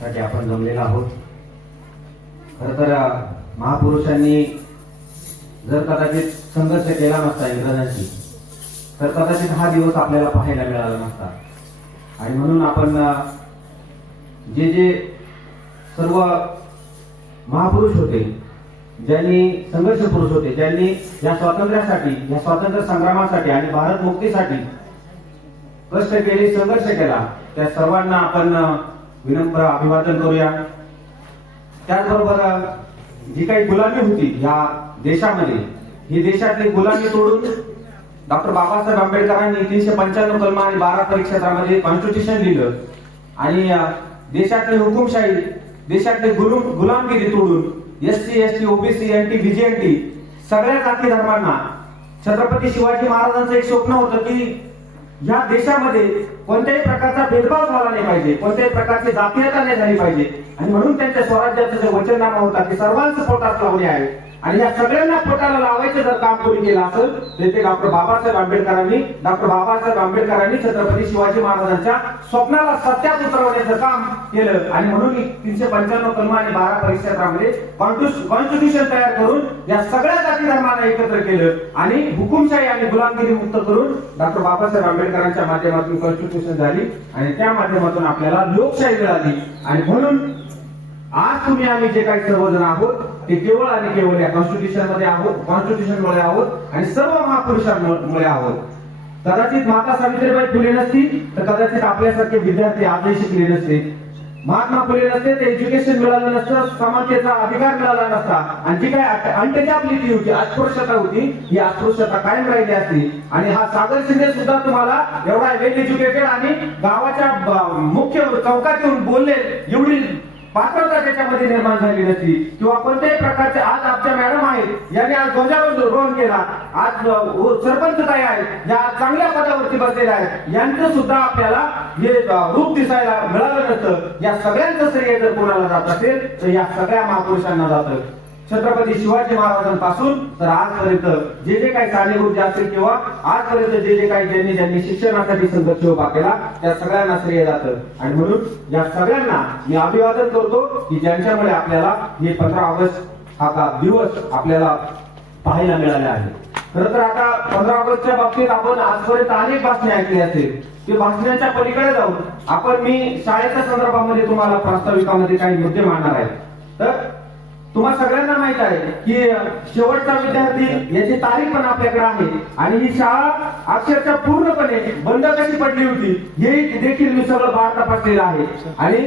साठी आपण जमलेला आहोत. खर तर महापुरुषांनी जर कदाचित संघर्ष केला नसता इंग्रजांशी तर कदाचित हा दिवस आपल्याला पाहायला मिळाला नसता. आणि म्हणून आपण जे जे सर्व महापुरुष होते ज्यांनी संघर्ष पुरुष होते ज्यांनी या स्वातंत्र्यासाठी या स्वातंत्र्य संग्रामासाठी आणि भारत मुक्तीसाठी कष्ट केले संघर्ष केला त्या सर्वांना आपण विनम्र अभिवादन करूया. त्याचबरोबर जी काही गुलामी होती या देशामध्ये ही देशातली गुलामी तोडून डॉक्टर बाबासाहेब आंबेडकरांनी तीनशे पंच्याण्णव कलमा आणि बारा परिक्षेत्रामध्ये कॉन्स्टिट्यूशन लिहिलं. आणि देशातली हुकुमशाही देशातली गुलामगिरी तोडून S C S T OBC N T BJNT सगळ्या जाती धर्मांना छत्रपती शिवाजी महाराजांचं एक स्वप्न होतं की या देशामध्ये कोणत्याही प्रकारचा भेदभाव झाला नाही पाहिजे. कोणत्याही प्रकारची जातीयता नाही झाली पाहिजे. आणि म्हणून त्यांच्या स्वराज्याचं जे वचननामा होता ते सर्वांचं पोटात लावले आहे. आणि या सगळ्यांना पोटाला लावायचं जर काम कोणी केलं असेल तर ते डॉक्टर बाबासाहेब आंबेडकरांनी डॉक्टर बाबासाहेब आंबेडकरांनी छत्रपती शिवाजी महाराजांच्या स्वप्नाला सत्यात उतरवण्याचं काम केलं. आणि म्हणून तीनशे पंच्याण्णव कलम आणि बारा परिक्षेत्रामध्ये कॉन्स्टिट्यूशन तयार करून या सगळ्या जाती धर्मांना एकत्र केलं. आणि हुकुमशाही आणि गुलामगिरी मुक्त करून डॉक्टर बाबासाहेब आंबेडकरांच्या माध्यमातून कॉन्स्टिट्यूशन झाली आणि त्या माध्यमातून आपल्याला लोकशाही मिळाली. आणि म्हणून आज तुम्ही आम्ही जे काही सर्वजण आहोत ते केवळ आणि केवळ या कॉन्स्टिट्यूशनमध्ये आहोत कॉन्स्टिट्यूशन मुळे आहोत आणि सर्व महापुरुषांमुळे आहोत. कदाचित माता सावित्रीबाई फुले नसती तर कदाचित आपल्यासारखे विद्यार्थी आजही शिकले नसते महात्मा फुले नसते ते एज्युकेशन मिळालं नसतं समानतेचा अधिकार मिळाला नसता. आणि जी काय अंटजाबलिटी होती अस्पृश्यता होती ही अस्पृश्यता कायम राहिली असती. आणि हा सागर शिंदे सुद्धा तुम्हाला एवढा वेल एज्युकेटेड आणि गावाच्या मुख्य चौकात येऊन बोलले एवढी पात्रता त्याच्यामध्ये निर्माण झाली नसती. किंवा कोणत्याही प्रकारचे आज आमच्या मॅडम आहेत यांनी आज ध्वजावर ध्वजारोहण केला. आज हो, सरपंच ताई आहेत या चांगल्या पदावरती बसलेल्या आहेत यांचं सुद्धा आपल्याला हे रूप दिसायला मिळालं नसतं. या सगळ्यांचं श्रेय जर कोणाला जात असेल तर या सगळ्या महापुरुषांना जातं. छत्रपती शिवाजी महाराजांपासून तर आजपर्यंत जे जे काही कार्यकृती असतील किंवा आजपर्यंत जे जे काही ज्यांनी ज्यांनी शिक्षणासाठी संघर्ष उभा केला त्या सगळ्यांना श्रेय जातं. आणि म्हणून या सगळ्यांना मी अभिवादन करतो की ज्यांच्यामुळे आपल्याला हे पंधरा ऑगस्ट हा का दिवस आपल्याला पाहायला मिळाले आहे. खर तर आता पंधरा ऑगस्टच्या बाबतीत आपण आजपर्यंत अनेक बातम्या ऐकली असेल ते भाषणाच्या पलीकडे जाऊन आपण मी शाळेच्या संदर्भामध्ये तुम्हाला प्रास्ताविकामध्ये काही मुद्दे मांडणार आहे. तुम्हा सगळ्यांना माहीत आहे की शेवटचा विद्यार्थी याची तारीख पण आपल्याकडे आहे. आणि ही शाळा अक्षरशः पूर्णपणे बंद कशी पडली होती हे देखील मी सगळं बाहेर तपासलेलं आहे. आणि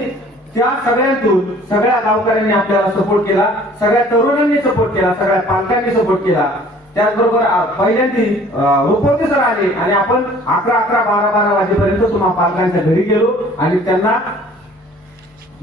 त्या सगळ्यांतून सगळ्या गावकऱ्यांनी आपल्याला सपोर्ट केला सगळ्या तरुणांनी सपोर्ट केला सगळ्या पालकांनी सपोर्ट केला. त्याचबरोबर आ, पहिल्यांदी रुपवते सर आले आणि आपण अकरा अकरा बारा बारा वाजेपर्यंत तुम्हा पालकांच्या घरी गेलो. आणि त्यांना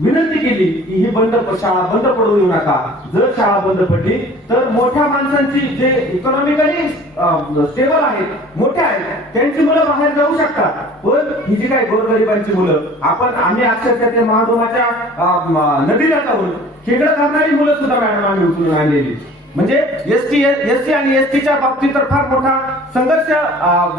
विनंती केली की ही बंद शाळा बंद पडू देऊ नका. जर शाळा बंद पडली तर मोठ्या माणसांची जे इकॉनॉमिकली स्टेबल आहेत मोठ्या आहेत त्यांची मुलं बाहेर जाऊ शकतात. पण ही जी काय गोरगरिबांची मुलं आपण आम्ही अक्षरशः त्या महाडोमाच्या नदीला जाऊन खेकडं करणारी मुलं सुद्धा मॅडम आम्ही उचलून आणलेली. म्हणजे एसटी एसटी आणि एसटीच्या बाबतीत तर फार मोठा संघर्ष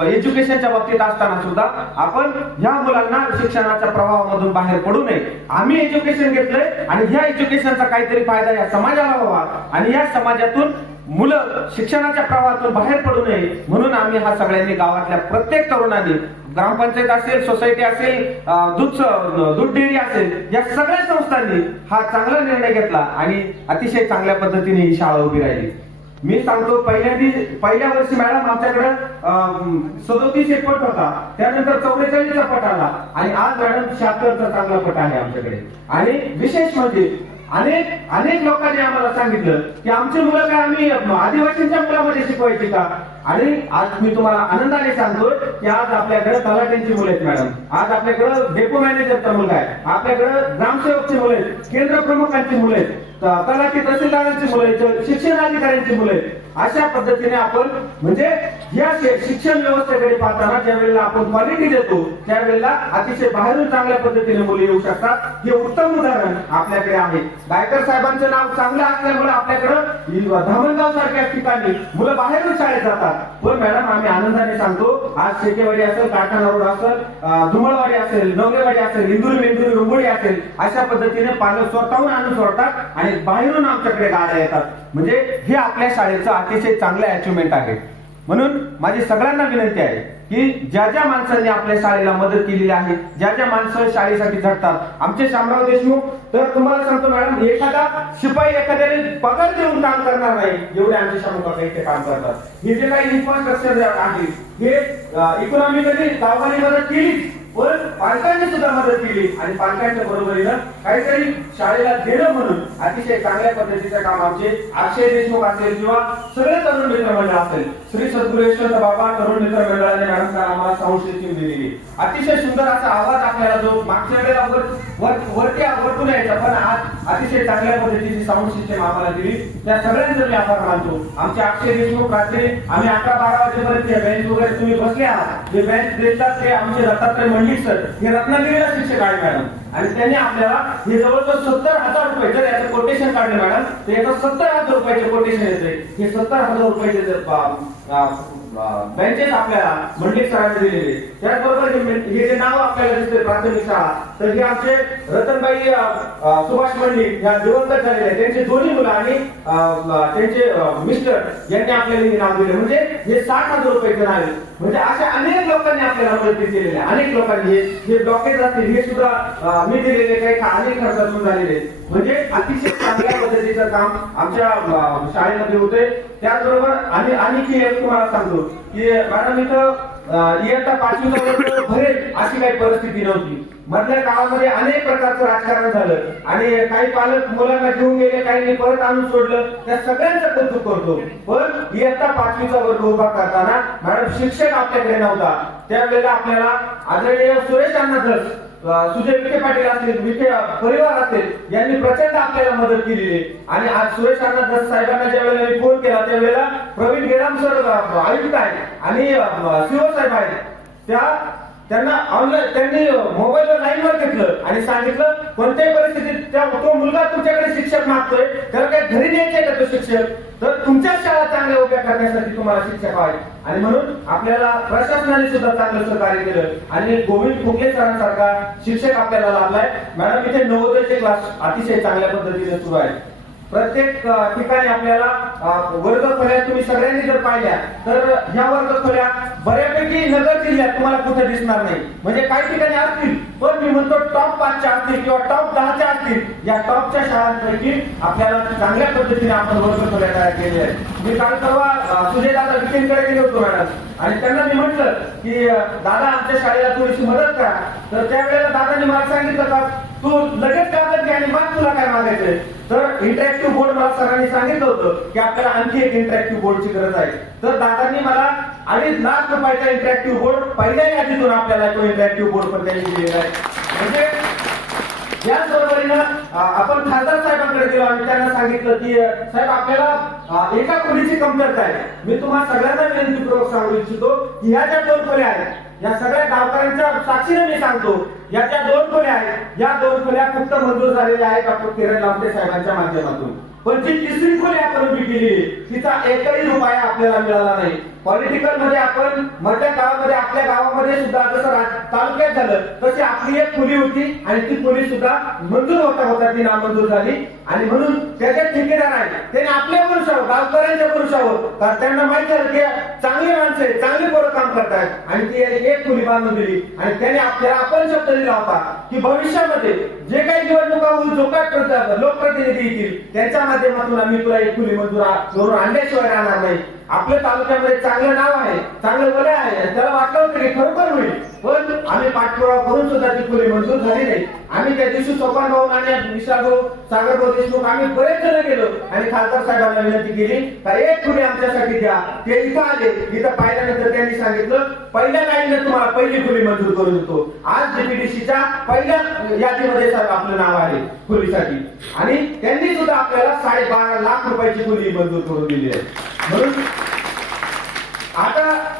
एज्युकेशनच्या बाबतीत असताना सुद्धा आपण ह्या मुलांना शिक्षणाच्या प्रभावामधून बाहेर पडू नये. आम्ही एज्युकेशन घेतलंय आणि ह्या एज्युकेशनचा काहीतरी फायदा या समाजाला व्हावा आणि या समाजातून मुलं शिक्षणाच्या प्रवाहातून बाहेर पडू नये. म्हणून आम्ही हा सगळ्यांनी गावातल्या प्रत्येक तरुणांनी ग्रामपंचायत असेल सोसायटी असेल दूध दूध डेअरी असेल या सगळ्या संस्थांनी हा चांगला निर्णय घेतला आणि अतिशय चांगल्या पद्धतीने ही शाळा उभी राहिली. मी सांगतो पहिल्यांदी पहिल्या वर्षी मॅडम आमच्याकडे सदोतीस एक पट होता. त्यानंतर चौवेचाळीसचा पट आला. आणि आज मॅडम शहात्तरचा चांगला पट आहे आमच्याकडे. आणि विशेष म्हणजे अनेक अनेक लोकांनी आम्हाला सांगितलं की आमची मुलं काय आम्ही आदिवासींच्या मुलामध्ये शिकवायची का? आणि आज मी तुम्हाला आनंदाने सांगतोय की आज आपल्याकडे तलाट्यांची मुलं आहेत मॅडम. आज आपल्याकडे डेपो मॅनेजरचा मुलगा आहे. आपल्याकडे ग्रामसेवकची मुलं आहेत केंद्र प्रमुखांची मुलं आहेत तलाठी तहसीलदारांची मुलं आहेत शिक्षण अधिकाऱ्यांची मुलं आहेत. अशा पद्धतीने आपण म्हणजे या शिक्षण व्यवस्थेकडे पाहताना ज्या वेळेला आपण क्वालिटी देतो त्यावेळेला अतिशय बाहेरून चांगल्या पद्धतीने मुले येऊ शकतात. हे उत्तम उदाहरण आपल्याकडे आहे. गायकर साहेबांचं नाव चांगलं असल्यामुळे आपल्याकडं धामणगाव सारख्या ठिकाणी मुलं बाहेरून शाळेत जातात. असतात पण मॅडम आम्ही आनंदाने सांगतो. आज शेकेवाडी असेल कारखाना रोड असेल धुमळवाडी असेल नवलेवाडी असेल इंदुरी मेंदुरी रुंबोडी असेल अशा पद्धतीने पालक स्वतःहून आणून सोडतात आणि बाहेरून आमच्याकडे गाड्या येतात. म्हणजे हे आपल्या शाळेचं अतिशय चांगलं अचिव्हमेंट आहे. म्हणून माझी सगळ्यांना विनंती आहे की ज्या ज्या माणसांनी आपल्या शाळेला मदत केलेली आहे ज्या ज्या माणसं शाळेसाठी झटतात आमचे शामराव देशमुख तर तुम्हाला सांगतो मॅडम एखादा शिपाई एखाद्याने पगार देऊन काम करणार नाही एवढे आमचे शामराव इथे काम करतात. हे जे काही इन्फ्रास्ट्रक्चर आहे हे इकॉनॉमिकली गावाने मदत केली पण पालकांनी सुद्धा मदत केली. आणि पालकांच्या बरोबरीनं काहीतरी शाळेला देणं म्हणून अतिशय चांगल्या पद्धतीचं काम आमचे अक्षय देशमुख असेल किंवा सगळे तरुण मित्र मंडळ असेल. श्री सद्गुरेश्वर बाबा तरुण मित्र मंडळाने मॅडम आम्हाला साऊंड सिस्टीम दिलेली अतिशय सुंदर असा आवाज आपल्याला जो मागच्या वेळेला वर वर- वरती वरतून यायचा पण आज अतिशय चांगल्या पद्धतीची साऊंड सिस्टीम आम्हाला दिली. त्या सगळ्यांचे मी आभार मानतो. आमचे अक्षय देशमुख रात्री आम्ही अकरा बारा वाजेपर्यंत बेंच वगैरे तुम्ही बसले आहात. जे बेंच देतात ते आमचे दत्तात्रय मंडित सर हे रत्नागिरीला शिक्षक आहे मॅडम. आणि त्यांनी आपल्याला हे जवळजवळ सत्तर हजार रुपये जर याचं कोटेशन काढले मॅडम तर याचं सत्तर हजार रुपयाचे कोटेशन येते हे सत्तर हजार रुपयाचे जर, बेंचेस आपल्याला मंडित सरांनी दिलेले. त्याचबरोबर हे जे नाव आपल्याला दिसते प्राथमिक शाळा तर हे आमचे रतनबाई सुभाष मंडळी या दिवंगत झालेले आहेत. त्यांचे दोन्ही मुलं आणि त्यांचे मिस्टर यांनी आपल्याला हे नाव दिले. म्हणजे हे साठ हजार रुपयाचे नाव म्हणजे अशा अनेक लोकांनी आपल्याला मदत केलेली आहे. अनेक लोकांनी हे जे डॉक्टर असतील हे सुद्धा मी दिलेले काही अनेक खर्चातून झालेले म्हणजे अतिशय चांगल्या पद्धतीचं काम आमच्या शाळेमध्ये होते त्याचबरोबर आणि आणखी एक तुम्हाला सांगतो की मॅडम इथं इयत्ता पाचवीचा वर्ग भरेल अशी काही परिस्थिती नव्हती. मधल्या काळामध्ये अनेक प्रकारचं राजकारण झालं आणि काही पालक मुलांना घेऊन गेले काही परत आणून सोडलं. त्या सगळ्यांचं कौतुक करतो. पण इयत्ता पाचवीचा वर्ग उभा करताना मॅडम शिक्षक आपल्याकडे नव्हता. त्यावेळेला आपल्याला आदरणीय सुरेश अण्णा सुजय विखे पाटील असतील विखे परिवार असतील यांनी प्रचंड आपल्याला मदत केलेली आहे. आणि आज सुरेश अण्णा साहेबांना ज्या वेळेला फोन केला त्यावेळेला प्रवीण गेराम सर आयुक्त आहेत आणि सीओ साहेब आहेत त्या त्यांना ऑनलाईन त्यांनी मोबाईलवर लाईनवर घेतलं. आणि सांगितलं कोणत्याही परिस्थितीत त्या तो मुलगा तुमच्याकडे शिक्षक मागतोय. त्याला काय घरी न्यायचे का तो शिक्षक? तर तुमच्या शाळा चांगल्या उभ्या करण्यासाठी तुम्हाला शिक्षक आहेत आणि म्हणून आपल्याला प्रशासनाने सुद्धा चांगलं सहकार्य केलं. आणि गोविंद फुगले सरांसारखा शिक्षक आपल्याला लाभलाय. मॅडम इथे नवोदयचे क्लास अतिशय चांगल्या पद्धतीने सुरू आहे प्रत्येक ठिकाणी आपल्याला अ, तुम्ही सगळ्यांनी जर पाहिल्या तर ह्या वर्ग बऱ्यापैकी नगर जिल्ह्यात तुम्हाला कुठे दिसणार नाही. म्हणजे काही ठिकाणी असतील पण मी म्हणतो टॉप पाचच्या असतील किंवा टॉप दहाच्या असतील या टॉपच्या शाळांपैकी आपल्याला चांगल्या पद्धतीने आपण वर्ग तयार केलेल्या आहेत. मी काल परवा सुजय दादा विकेंडकडे गेलो होतो मॅडम आणि त्यांना मी म्हटलं की दादा आमच्या शाळेला थोडीशी मदत करा. तर त्यावेळेला दादांनी मला सांगितलं का तू लगेच कागद घे आणि मग तुला काय मागायचंय. तर इंटरॅक्टिव्ह बोर्ड मला सरांनी सांगितलं होतं की आपल्याला आणखी एक इंटरॅक्टिव्ह बोर्डची गरज आहे. तर दादांनी मला अडीच लाख रुपयाचा इंटरॅक्टिव्ह बोर्ड पहिल्या यादीतून आपल्याला तो इंटरॅक्टिव्ह बोर्ड पण त्यांनी दिलेला आहे. म्हणजे याच बरोबरीनं आपण खासदार साहेबांकडे गेलो आणि त्यांना सांगितलं की साहेब आपल्याला एका खोलीची कमतरता आहे. मी तुम्हाला सगळ्यांना विनंतीपूर्वक सांगू इच्छितो की ह्या ज्या दोन खोल्या आहेत या सगळ्या गावकऱ्यांच्या साक्षीने मी सांगतो या ज्या दोन खोल्या आहेत या दोन खोल्या फक्त मंजूर झालेल्या आहेत डॉक्टर किरण लामटे साहेबांच्या माध्यमातून. पण जी तिसरी खोली आपण उभी केली तिचा एकही रुपया आपल्याला मिळाला नाही. पॉलिटिकलमध्ये आपण मधल्या काळामध्ये आपल्या गावामध्ये सुद्धा जसं तालुक्यात झालं तशी आपली एक खोली होती आणि ती खोली सुद्धा मंजूर होता होता ती नामंजूर झाली. आणि म्हणून त्याचे ठेकेदार आहे त्याने आपल्या पुरुषावर गावकऱ्यांच्या पुरुषावर कारण त्यांना माहीत झालं की चांगली माणसं आहेत चांगली पोरं काम करतात आणि ती एक- एक खोली बांधून दिली. आणि त्याने आपल्याला आपण शब्द दिला होता की भविष्यामध्ये जे काही निवडणुका होईल जो काय लोकप्रतिनिधी येतील त्यांच्या माध्यमातून आम्ही तुला एक खुली मंजूर करून आणल्याशिवाय राहणार नाही. आपल्या तालुक्यामध्ये चांगलं नाव आहे चांगलं वलय आहे त्याला वाटलं होतं की खरोखर होईल. पण आम्ही पाठपुरावा करून सुद्धा ती खुली मंजूर झाली नाही. आम्ही त्या दिवशी सोपान भाऊ आणि विशाल भाऊ सागर भाऊ देशमुख आम्ही बरेच जण गेलो आणि खासदार साहेबांना विनंती केली का एक खुली आमच्यासाठी द्या. ते इथं आले इथं पाहिल्यानंतर त्यांनी सांगितलं पहिल्या लाईनने तुम्हाला पहिली खुली मंजूर करून देतो. आज जेपीडीसीच्या पहिल्या यादीमध्ये साहेब आपलं नाव आहे खोलीसाठी आणि त्यांनी सुद्धा आपल्याला साडेबारा लाख रुपयाची खोली मंजूर करून दिली आहे. म्हणून आता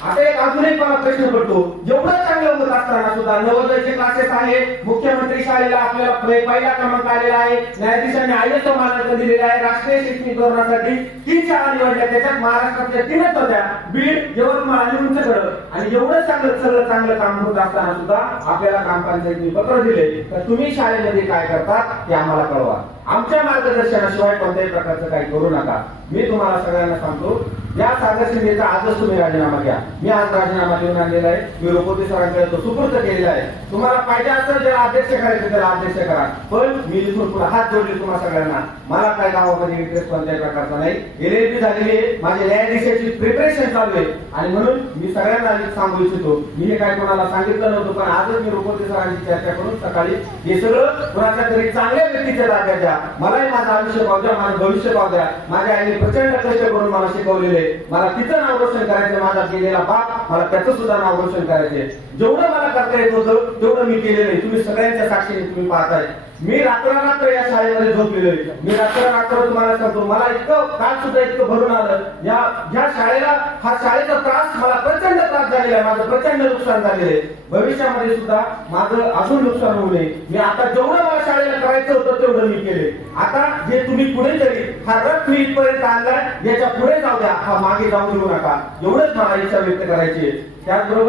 आता एक अजून एक मला प्रश्न पडतो. एवढं चांगलं होत असताना सुद्धा नवोदयचे क्लासेस आहे मुख्यमंत्री शाळेला आपल्याला पहिला क्रमांक आलेला आहे न्यायाधीशांनी आयएस मानांकन दिलेलं आहे राष्ट्रीय शैक्षणिक धोरणासाठी तीन शाळा निवडल्या त्याच्यात महाराष्ट्रातल्या तीनच होत्या. बीड यवतमाळ आणि उंचकडं. आणि एवढं चांगलं सगळं चांगलं काम होत असताना सुद्धा आपल्याला ग्रामपंचायतीने पत्र दिले. तर तुम्ही शाळेमध्ये काय करतात ते आम्हाला कळवा. आमच्या मार्गदर्शनाशिवाय कोणत्याही प्रकारचं काही करू नका. मी तुम्हाला सगळ्यांना सांगतो या सागरसिंधेचा आजच तुम्ही राजीनामा घ्या. मी आज राजीनामा देऊन आणलेला आहे. मी रोपोते सरांकडे तो सुपूर्त केलेला आहे. तुम्हाला पाहिजे असेल जर अध्यक्ष करायचं तर अध्यक्ष करा. पण मी इथून पुढे हात जोडले तुम्हाला सगळ्यांना. मला काय गावामध्ये इंटरेस्ट कोणत्याही प्रकारचा नाही. एलएलबी झालेली आहे. माझ्या न्यायाधीशाची प्रिपरेशन चालू आहे. आणि म्हणून मी सगळ्यांना सांगू इच्छितो. मी हे काय कोणाला सांगितलं नव्हतं पण आजच मी रोपोते सरांची चर्चा करून सकाळी हे सगळं कोणाच्या तरी चांगल्या व्यक्तीच्या ताब्यात द्या. मलाही माझं आयुष्य पाहू द्या माझं भविष्य पाहू द्या. माझ्या आईने प्रचंड कष्ट करून मला शिकवलेले मला तिचं नाव रोशन करायचं माझा केलेला बाप मला त्याचं सुद्धा नाव रोशन करायचे जेवढं मला करता येत होतं तेवढं मी केलेलं आहे. तुम्ही सगळ्यांच्या साक्षीने तुम्ही पाहताय. मी रात्र या शाळेमध्ये झोपलेलो आहे. मी रात्र तुम्हाला सांगतो मला इतकं काल सुद्धा इतकं भरून आलं. या या शाळेला हा शाळेचा त्रास मला प्रचंड त्रास झालेला आहे. माझं प्रचंड नुकसान झालेलं आहे. भविष्यामध्ये सुद्धा माझं अजून नुकसान होऊ नये. मी आता जेवढं मला शाळेला करायचं होतं तेवढं मी केले आता जे तुम्ही पुढे तरी हा रथ मी इथपर्यंत आणलाय याच्यापुढे जाऊ द्या. हा मागे जाऊ देऊ नका. एवढंच मला इच्छा व्यक्त करायची त्याचबरोबर